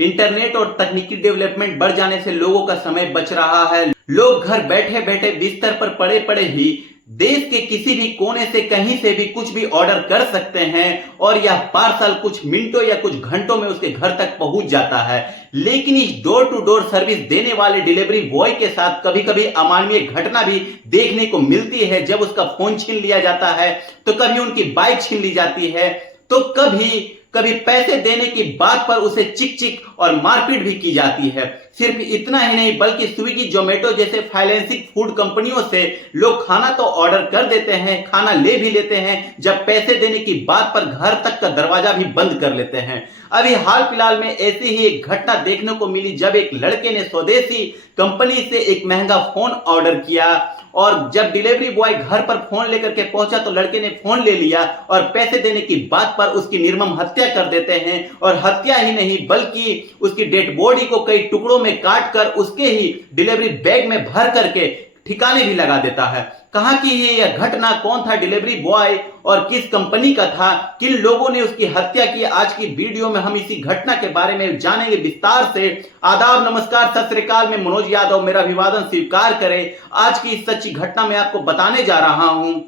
Internet और तकनीकी development बढ़ जाने से लोगों का समय बच रहा है। लोग घर बैठे बैठे बिस्तर पर पड़े पड़े ही देश के किसी भी कोने से कहीं से भी कुछ भी ऑर्डर कर सकते हैं और यह पार्सल कुछ मिनटों या कुछ घंटों में उसके घर तक पहुंच जाता है। लेकिन इस डोर टू डोर सर्विस देने वाले डिलीवरी बॉय के साथ कभी कभी अमानवीय घटना भी देखने को मिलती है। जब उसका फोन छीन लिया जाता है तो कभी उनकी बाइक छीन ली जाती है, तो कभी कभी पैसे देने की बात पर उसे चिक चिक और मारपीट भी की जाती है। सिर्फ इतना ही नहीं बल्कि स्विगी, जोमेटो जैसे फाइनेंसिंग फूड कंपनियों से लोग खाना तो ऑर्डर कर देते हैं, खाना ले भी लेते हैं, जब पैसे देने की बात पर घर तक का दरवाजा भी बंद कर लेते हैं। अभी हाल फिलहाल में ऐसी ही एक घटना देखने को मिली जब एक लड़के ने स्वदेशी कंपनी से एक महंगा फोन ऑर्डर किया और जब डिलीवरी बॉय घर पर फोन लेकर के पहुंचा तो लड़के ने फोन ले लिया और पैसे देने की बात पर उसकी निर्मम हत्या कर देते हैं। और हत्या ही नहीं बल्कि उसकी डेड बॉडी को कई टुकड़ों में काट कर उसके ही डिलीवरी बैग में भर करके ठिकाने भी लगा देता है। कहां की यह घटना, कौन था डिलीवरी बॉय और किस कंपनी का था, किन लोगों ने उसकी हत्या की, आज की वीडियो में हम इसी घटना के बारे में जानेंगे विस्तार से। आदाब, नमस्कार, सत श्री अकाल। मैं मनोज यादव, मेरा अभिवादन स्वीकार करें। आज की इस सच्ची घटना में आपको बताने जा रहा हूं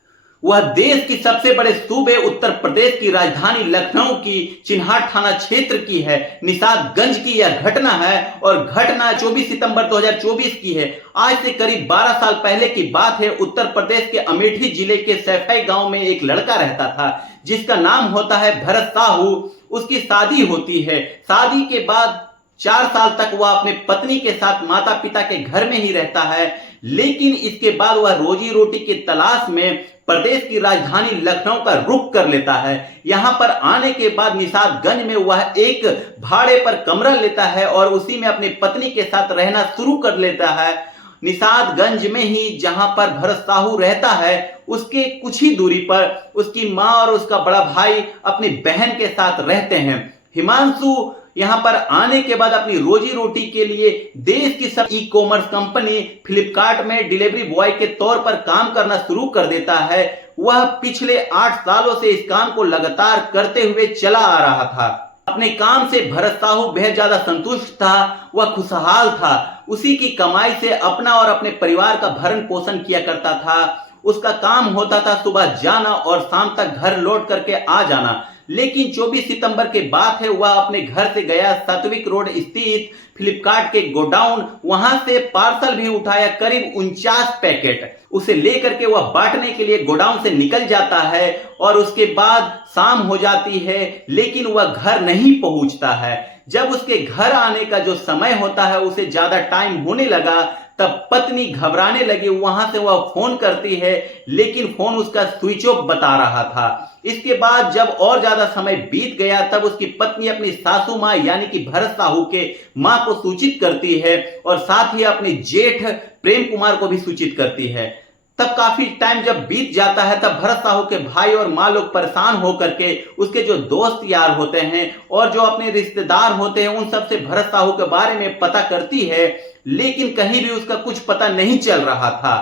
वह देश की सबसे बड़े सूबे उत्तर प्रदेश की राजधानी लखनऊ की चिन्हाट थाना क्षेत्र की है। निषादगंज की यह घटना है और घटना 24 सितंबर 2024 की है। आज से करीब 12 साल पहले की बात है। उत्तर प्रदेश के अमेठी जिले के सैफई गांव में एक लड़का रहता था जिसका नाम होता है भरत साहू। उसकी शादी होती है। शादी के बाद 4 साल तक वह अपने पत्नी के साथ माता पिता के घर में ही रहता है। लेकिन इसके बाद वह रोजी रोटी की तलाश में प्रदेश की राजधानी लखनऊ का रुख कर लेता है। यहां पर आने के बाद निषादगंज में वह एक भाड़े पर कमरा लेता है और उसी में अपनी पत्नी के साथ रहना शुरू कर लेता है। निषादगंज में ही जहां पर भरत साहू रहता है उसके कुछ ही दूरी पर उसकी मां और उसका बड़ा भाई अपनी बहन के साथ रहते हैं। हिमांशु यहां पर आने के बाद अपनी रोजी रोटी के लिए देश की सब ई कॉमर्स कंपनी फ्लिपकार्ट में डिलीवरी बॉय के तौर पर काम करना शुरू कर देता है। वह पिछले 8 सालों से इस काम को लगातार करते हुए चला आ रहा था। अपने काम से भरत साहू बेहद ज्यादा संतुष्ट था, वह खुशहाल था। उसी की कमाई से अपना और अपने परिवार का भरण पोषण किया करता था। उसका काम होता था सुबह जाना और शाम तक घर लौट करके आ जाना। लेकिन 24 सितंबर के बात है, वह अपने घर से गया सात्विक रोड स्थित फ्लिपकार्ट के गोडाउन, वहां से पार्सल भी उठाया करीब 49 पैकेट। उसे लेकर के वह बांटने के लिए गोडाउन से निकल जाता है और उसके बाद शाम हो जाती है लेकिन वह घर नहीं पहुंचता है। जब उसके घर आने का जो समय होता है उसे ज्यादा टाइम होने लगा तब पत्नी घबराने लगी। वहां से वह फोन करती है लेकिन फोन उसका स्विच ऑफ बता रहा था। इसके बाद जब और ज्यादा समय बीत गया तब उसकी पत्नी अपनी सासू मां यानी कि भरत साहू के मां को सूचित करती है और साथ ही अपने जेठ प्रेम कुमार को भी सूचित करती है। तब काफी टाइम जब बीत जाता है तब भरत साहू के भाई और मां लोग परेशान होकर के उसके जो दोस्त यार होते हैं और जो अपने रिश्तेदार होते हैं उन सब से भरत साहू के बारे में पता करती है, लेकिन कहीं भी उसका कुछ पता नहीं चल रहा था।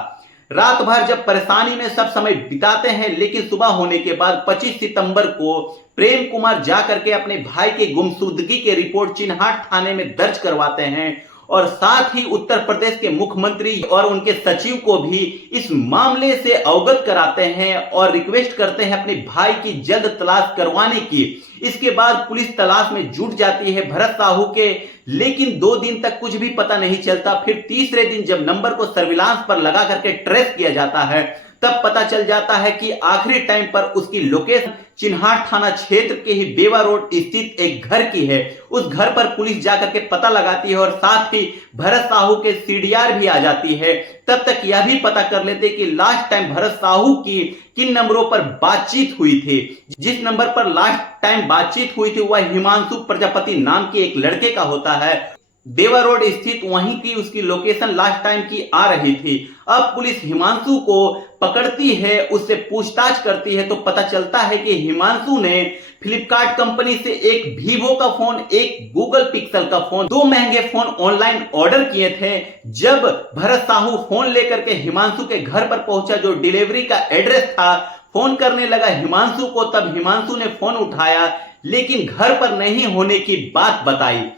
रात भर जब परेशानी में सब समय बिताते हैं लेकिन सुबह होने के बाद 25 सितंबर को प्रेम कुमार जाकर के अपने भाई की गुमशुदगी की रिपोर्ट चिन्हाट थाने में दर्ज करवाते हैं और साथ ही उत्तर प्रदेश के मुख्यमंत्री और उनके सचिव को भी इस मामले से अवगत कराते हैं और रिक्वेस्ट करते हैं अपने भाई की जल्द तलाश करवाने की। इसके बाद पुलिस तलाश में जुट जाती है भरत साहू के, लेकिन 2 दिन तक कुछ भी पता नहीं चलता। फिर तीसरे दिन जब नंबर को सर्विलांस पर लगा करके ट्रेस किया जाता है तब पता चल जाता है कि आखिरी टाइम पर उसकी लोकेशन चिन्हाट थाना क्षेत्र के ही बेवा रोड स्थित एक घर की है। उस घर पर पुलिस जाकर के पता लगाती है और साथ ही भरत साहू के सीडीआर भी आ जाती है। तब तक यह भी पता कर लेते कि लास्ट टाइम भरत साहू की किन नंबरों पर बातचीत हुई थी। जिस नंबर पर लास्ट टाइम बातचीत हुई थी वह हिमांशु प्रजापति नाम के एक लड़के का होता है। देवा रोड स्थित वहीं की उसकी लोकेशन लास्ट टाइम की आ रही थी। अब पुलिस हिमांशु को पकड़ती है, उससे पूछताछ करती है तो पता चलता है कि हिमांशु ने फ्लिपकार्ट कंपनी से एक वीवो का फोन, एक गूगल पिक्सल का फोन, 2 महंगे फोन ऑनलाइन ऑर्डर किए थे। जब भरत साहू फोन लेकर के हिमांशु के घर पर पहुंचा जो डिलीवरी का एड्रेस था, फोन करने लगा हिमांशु को, तब हिमांशु ने फोन उठाया लेकिन घर पर नहीं होने की बात बताई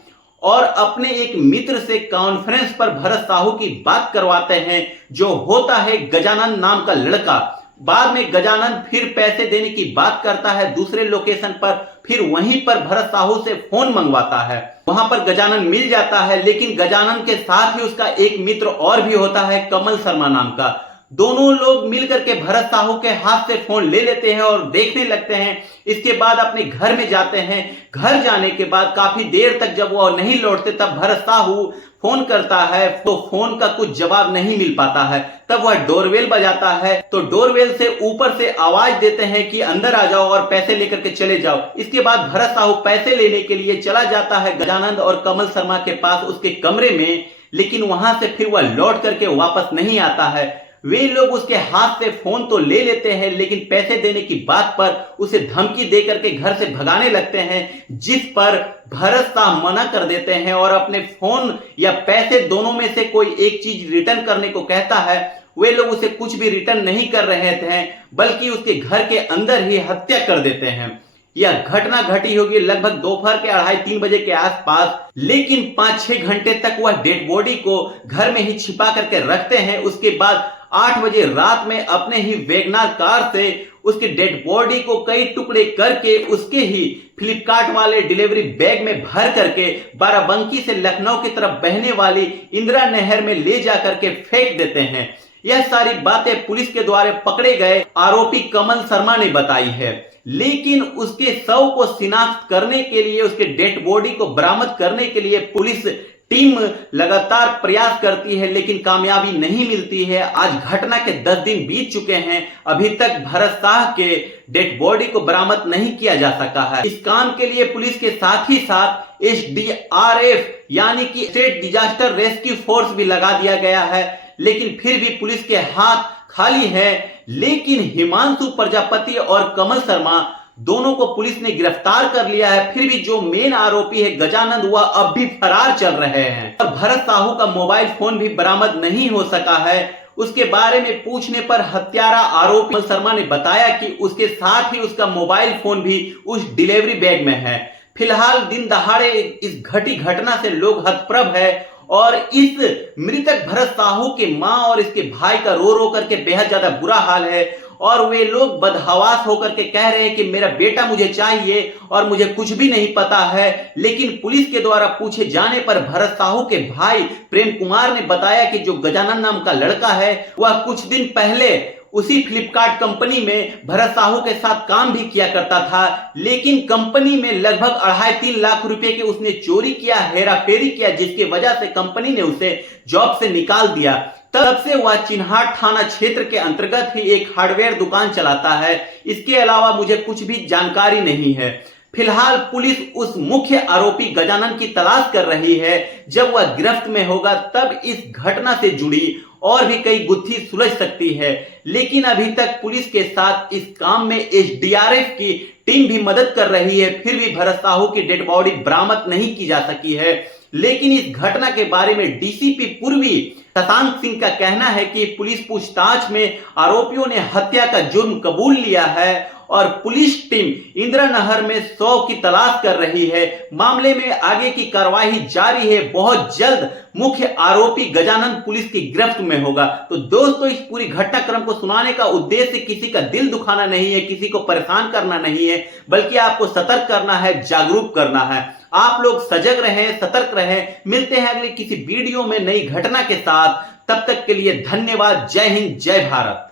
और अपने एक मित्र से कॉन्फ्रेंस पर भरत साहू की बात करवाते हैं, जो होता है गजानन नाम का लड़का। बाद में गजानन फिर पैसे देने की बात करता है दूसरे लोकेशन पर, फिर वहीं पर भरत साहू से फोन मंगवाता है। वहां पर गजानन मिल जाता है, लेकिन गजानन के साथ ही उसका एक मित्र और भी होता है, कमल शर्मा नाम का। दोनों लोग मिलकर के भरत साहू के हाथ से फोन ले लेते हैं और देखने लगते हैं। इसके बाद अपने घर में जाते हैं। घर जाने के बाद काफी देर तक जब वो नहीं लौटते, तब भरत साहू फोन करता है तो फोन का कुछ जवाब नहीं मिल पाता है। तब वह डोरबेल बजाता है, तो डोरबेल से ऊपर से आवाज देते हैं कि अंदर आ जाओ और पैसे लेकर के चले जाओ। इसके बाद भरत साहू पैसे लेने के लिए चला जाता है गजानंद और कमल शर्मा के पास उसके कमरे में, लेकिन वहां से फिर वह लौट करके वापस नहीं आता है। वे लोग उसके हाथ से फोन तो ले लेते हैं, लेकिन पैसे देने की बात पर उसे धमकी देकर के घर से भगाने लगते हैं, जिस पर भरत साहब मना कर देते हैं और अपने फोन या पैसे दोनों में से कोई एक चीज रिटर्न करने को कहता है। वे लोग उसे कुछ भी रिटर्न नहीं कर रहे थे, बल्कि उसके घर के अंदर ही हत्या कर देते हैं। यह घटना घटी होगी लगभग दोपहर के 2:30-3 बजे के आसपास, लेकिन 5-6 घंटे तक वह डेड बॉडी को घर में ही छिपा करके रखते हैं। उसके बाद 8 बजे रात में अपने ही वैगनार कार से उसके डेड बॉडी को कई टुकड़े करके उसके ही फ्लिपकार्ट वाले डिलीवरी बैग में भर करके बाराबंकी से लखनऊ की तरफ बहने वाली इंदिरा नहर में ले जाकर के फेंक देते हैं। यह सारी बातें पुलिस के द्वारा पकड़े गए आरोपी कमल शर्मा ने बताई है, लेकिन उसके शव को शिनाख्त करने के लिए, उसके डेड बॉडी को बरामद करने के लिए पुलिस टीम लगातार प्रयास करती है, लेकिन कामयाबी नहीं मिलती है। आज घटना के 10 दिन बीत चुके हैं, अभी तक भरत साह के डेड बॉडी को बरामद नहीं किया जा सका है। इस काम के लिए पुलिस के साथ ही साथ SDRF यानी कि स्टेट डिजास्टर रेस्क्यू फोर्स भी लगा दिया गया है, लेकिन फिर भी पुलिस के हाथ खाली है। लेकिन हिमांशु प्रजापति और कमल शर्मा दोनों को पुलिस ने गिरफ्तार कर लिया है। फिर भी जो मेन आरोपी है गजानंद, वह अब भी फरार चल रहे हैं और भरत साहू का मोबाइल फोन भी बरामद नहीं हो सका है। उसके बारे में पूछने पर हत्यारा आरोपी शर्मा ने बताया कि उसके साथ ही उसका मोबाइल फोन भी उस डिलीवरी बैग में है। फिलहाल दिन दहाड़े इस घटी घटना से लोग हतप्रभ है और इस मृतक भरत साहू के मां और इसके भाई का रो रो करके बेहद ज्यादा बुरा हाल है और वे लोग बदहवास होकर के कह रहे हैं कि मेरा बेटा मुझे चाहिए और मुझे कुछ भी नहीं पता है। लेकिन पुलिस के द्वारा पूछे जाने पर भरत साहू के भाई प्रेम कुमार ने बताया कि जो गजानन नाम का लड़का है वह कुछ दिन पहले उसी फ्लिपकार्ट कंपनी में भरत साहू के साथ काम भी किया करता था, लेकिन कंपनी में लगभग 2.5-3 लाख रुपए के उसने चोरी किया, हेराफेरी किया, जिसकी वजह से कंपनी ने उसे जॉब से निकाल दिया। तब से वह चिन्हाट थाना क्षेत्र के अंतर्गत ही एक हार्डवेयर दुकान चलाता है। इसके अलावा मुझे कुछ भी जानकारी नहीं है। फिलहाल पुलिस उस मुख्य आरोपी गजानन की तलाश कर रही है। जब वह गिरफ्त में होगा तब इस घटना से जुड़ी और भी कई गुत्थी सुलझ सकती है, लेकिन अभी तक पुलिस के साथ इस काम में SDRF की टीम भी मदद कर रही है। फिर भी भरत साहू की डेड बॉडी बरामद नहीं की जा सकी है। लेकिन इस घटना के बारे में DCP पूर्वी शशांक सिंह का कहना है कि पुलिस पूछताछ में आरोपियों ने हत्या का जुर्म कबूल लिया है और पुलिस टीम इंदिरा नहर में शव की तलाश कर रही है। मामले में आगे की कार्रवाई जारी है। बहुत जल्द मुख्य आरोपी गजानन पुलिस की गिरफ्त में होगा। तो दोस्तों, इस पूरी घटनाक्रम को सुनाने का उद्देश्य किसी का दिल दुखाना नहीं है, किसी को परेशान करना नहीं है, बल्कि आपको सतर्क करना है, जागरूक करना है। आप लोग सजग रहें, सतर्क रहें। मिलते हैं अगले किसी वीडियो में नई घटना के साथ। तब तक के लिए धन्यवाद। जय हिंद, जय भारत।